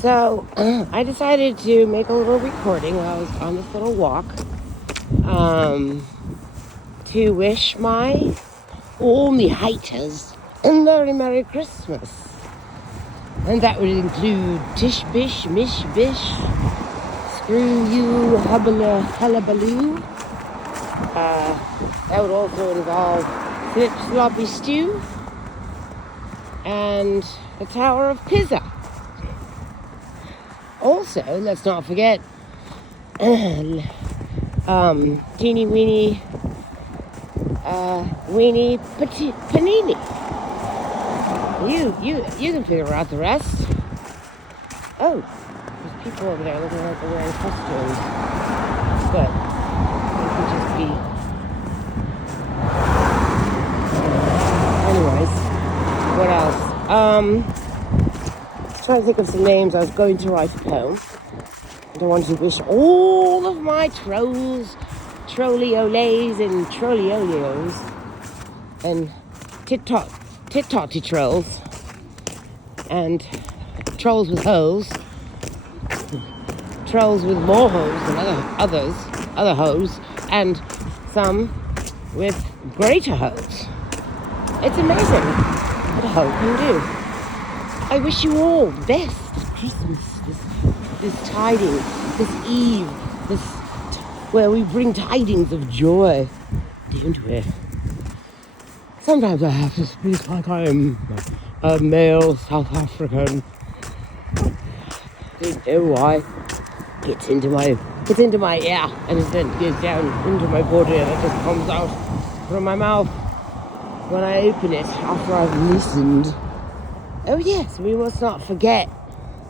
So I decided to make a little recording while I was on this little walk to wish all me haters a very Merry Christmas. And that would include Tish Bish, Mish Bish, Screw You, Hubbala Hullabaloo. That would also involve Flip Floppy Stew and the Tower of Pisa. Also, let's not forget Teeny Weeny Weeny Panini. You can figure out the rest. Oh, there's people over there looking like they're wearing costumes. But it could just be. Anyways, what else? Trying to think of some names. I was going to write a poem. I wanted to wish all of my trolls, trolley-olays and trolley-olios, and tit-totty trolls, and trolls with hoes, trolls with more hoes than other hoes, and some with greater hoes. It's amazing what a hoe can do. I wish you all the best Christmas, this tidings, this eve, where we bring tidings of joy, don't we? Sometimes I have to speak like I am a male South African. Don't know why. Gets into my ear and then goes down into my body and it just comes out from my mouth when I open it after I've listened. Oh yes, we must not forget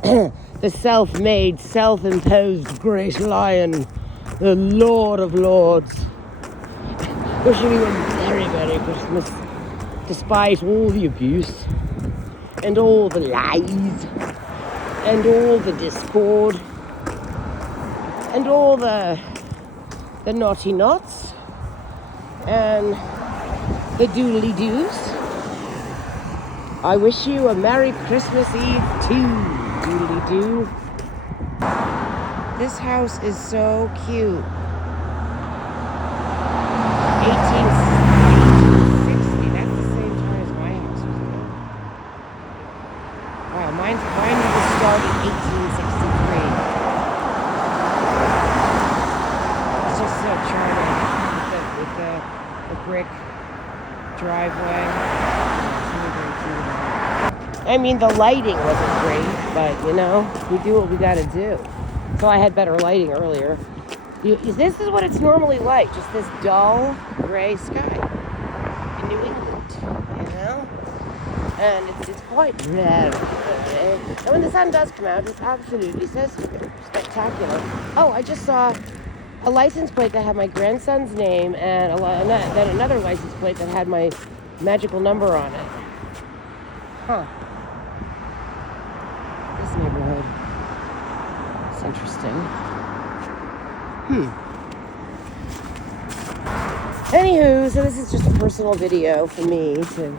the self-made, self-imposed great lion, the Lord of Lords. Wishing you a very Merry Christmas, despite all the abuse, and all the lies, and all the discord, and all the naughty knots, and the doodly-doos. I wish you a Merry Christmas Eve too, doodly-doo. This house is so cute. 1860, that's the same time as my house was built. Wow, mine was started in 1863. It's just so charming with the brick driveway. I mean, the lighting wasn't great, but, we do what we gotta do. So I had better lighting earlier. This is what it's normally like, just this dull gray sky in New England, And it's quite rare. And when the sun does come out, it's absolutely so spectacular. Oh, I just saw a license plate that had my grandson's name and then another license plate that had my magical number on it. Huh. This neighborhood. It's interesting. Anywho, so this is just a personal video for me to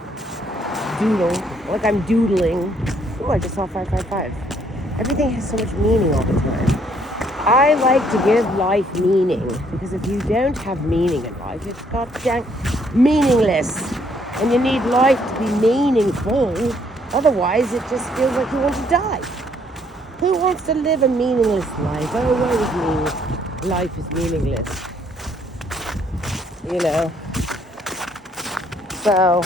doodle, like I'm doodling. Oh, I just saw 555. Everything has so much meaning all the time. I like to give life meaning, because if you don't have meaning in life, it's goddamn meaningless. And you need life to be meaningful. Otherwise, it just feels like you want to die. Who wants to live a meaningless life? Oh, woe is me. Life is meaningless. So,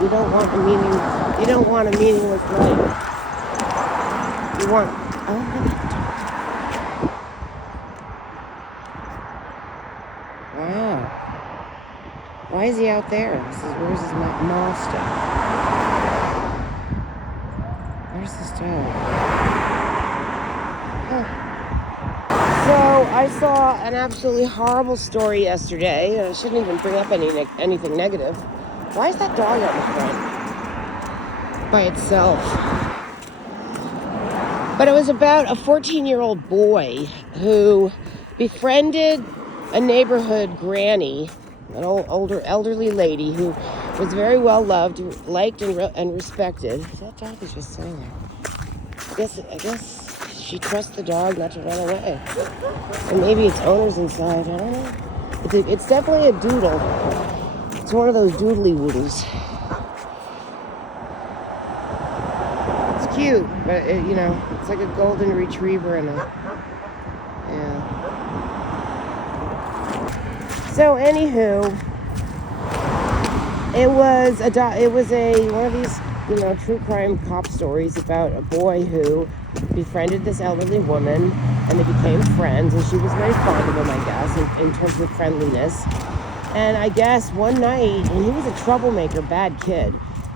you don't want a meaningless life. You want, wow. Why is he out there? Where's his master? Where's this dog? Huh. So I saw an absolutely horrible story yesterday. I shouldn't even bring up anything negative. Why is that dog out in front by itself? But it was about a 14-year-old boy who befriended a neighborhood granny, an elderly lady who was very well loved, liked, and respected. That dog is just sitting there. I guess she trusts the dog not to run away. And maybe its owner's inside. I don't know. It's definitely a doodle. It's one of those doodly woodles. It's cute, but it's like a golden retriever and yeah. So anywho, it was one of these true crime cop stories about a boy who befriended this elderly woman, and they became friends, and she was very fond of him, I guess, in terms of friendliness. And I guess one night, and he was a troublemaker, bad kid.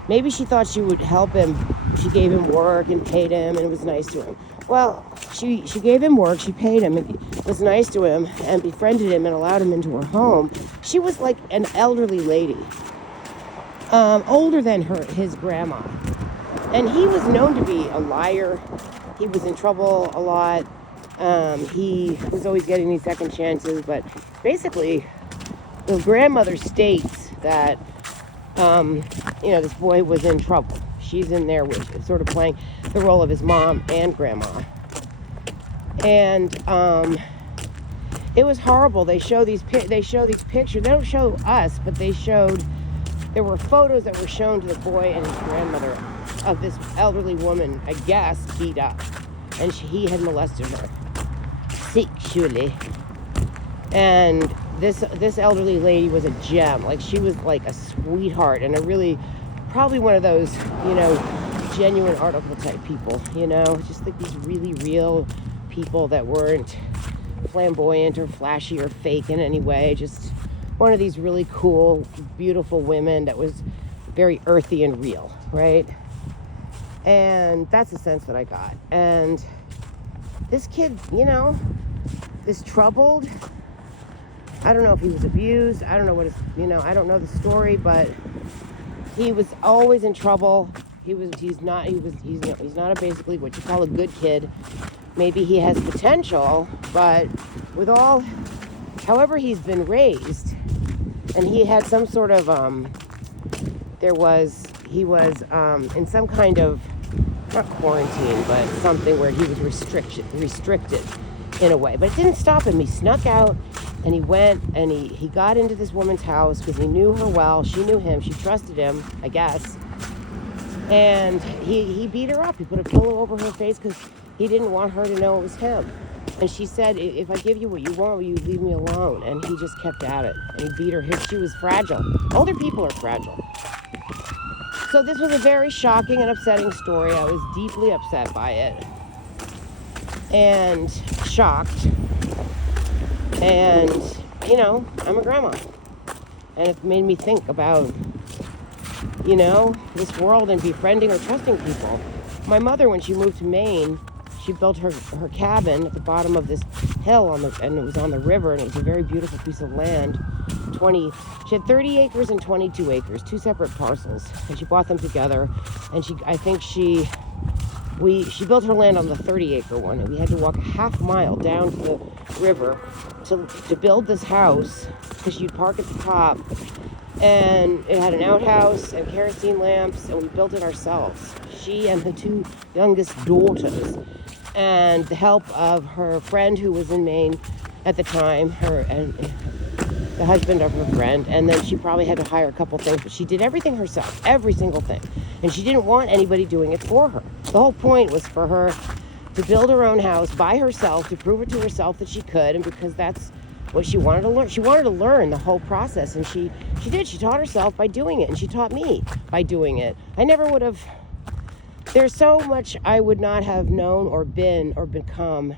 Maybe she thought she would help him. She gave him work and paid him, and it was nice to him. Well, she gave him work, she paid him, and was nice to him, and befriended him and allowed him into her home. She was like an elderly lady, older than his grandma. And he was known to be a liar. He was in trouble a lot. He was always getting these second chances, but basically, the grandmother states that, this boy was in trouble. She's in there with sort of playing the role of his mom and grandma. And it was horrible. They show these pictures. They don't show us, but there were photos that were shown to the boy and his grandmother of this elderly woman, I guess, beat up. And he had molested her sexually. And this elderly lady was a gem. Like, she was like a sweetheart, and probably one of those, genuine article type people, just like these really real people that weren't flamboyant or flashy or fake in any way. Just one of these really cool, beautiful women that was very earthy and real, right? And that's the sense that I got. And this kid, is troubled. I don't know if he was abused. I don't know I don't know the story, but he was always in trouble. He's not basically what you call a good kid. Maybe he has potential, but however he's been raised, and he had some sort of, he was in some kind of, not quarantine, but something where he was restricted in a way. But it didn't stop him. He snuck out, and he went, and he got into this woman's house because he knew her well. She knew him. She trusted him, I guess. And he beat her up. He put a pillow over her face because he didn't want her to know it was him. And she said, if I give you what you want, will you leave me alone? And he just kept at it. And he beat her. She was fragile. Older people are fragile. So this was a very shocking and upsetting story. I was deeply upset by it. And shocked. And, I'm a grandma. And it made me think about, this world and befriending or trusting people. My mother, when she moved to Maine, she built her cabin at the bottom of this hill and it was on the river, and it was a very beautiful piece of land. She had 30 acres and 22 acres, two separate parcels, and she bought them together. And she built her land on the 30-acre one, and we had to walk a half mile down to the river to build this house because she'd park at the top. And it had an outhouse and kerosene lamps, and we built it ourselves. She and her two youngest daughters, and the help of her friend who was in Maine at the time, her and the husband of her friend, and then she probably had to hire a couple things, but she did everything herself, every single thing. And she didn't want anybody doing it for her. The whole point was for her to build her own house by herself, to prove it to herself that she could, and because that's what she wanted to learn. She wanted to learn the whole process, and she did. She taught herself by doing it, and she taught me by doing it. I never would have, there's so much I would not have known or been or become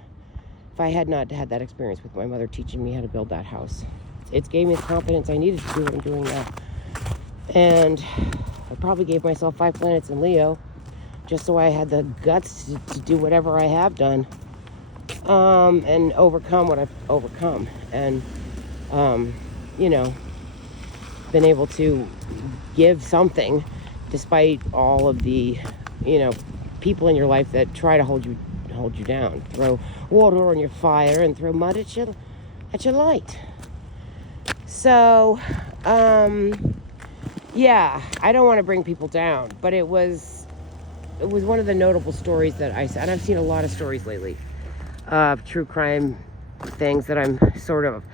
if I had not had that experience with my mother teaching me how to build that house. It gave me the confidence I needed to do what I'm doing now. And I probably gave myself 5 planets in Leo just so I had the guts to do whatever I have done. And overcome what I've overcome, and been able to give something despite all of the people in your life that try to hold you down, throw water on your fire and throw mud at your light. So yeah, I don't want to bring people down, but it was one of the notable stories that and I've seen a lot of stories lately of true crime things that I'm sort of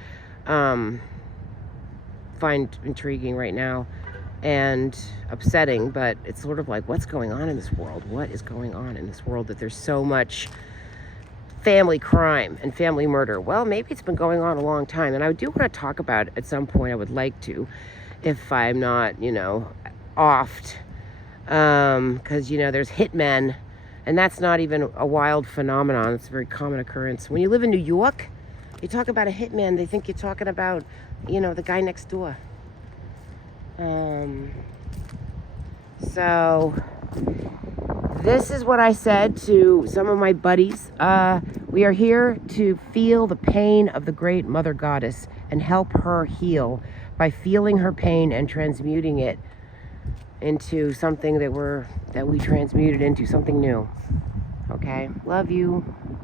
find intriguing right now and upsetting, but it's sort of like, what's going on in this world? What is going on in this world that there's so much family crime and family murder? Well, maybe it's been going on a long time, and I do want to talk about it at some point. I would like to, if I'm not, offed, because there's hitmen, and that's not even a wild phenomenon. It's a very common occurrence. When you live in New York, you talk about a hitman, they think you're talking about, the guy next door. So this is what I said to some of my buddies. We are here to feel the pain of the great Mother Goddess and help her heal by feeling her pain and transmuting it into something that we transmuted into something new. Okay? Love you.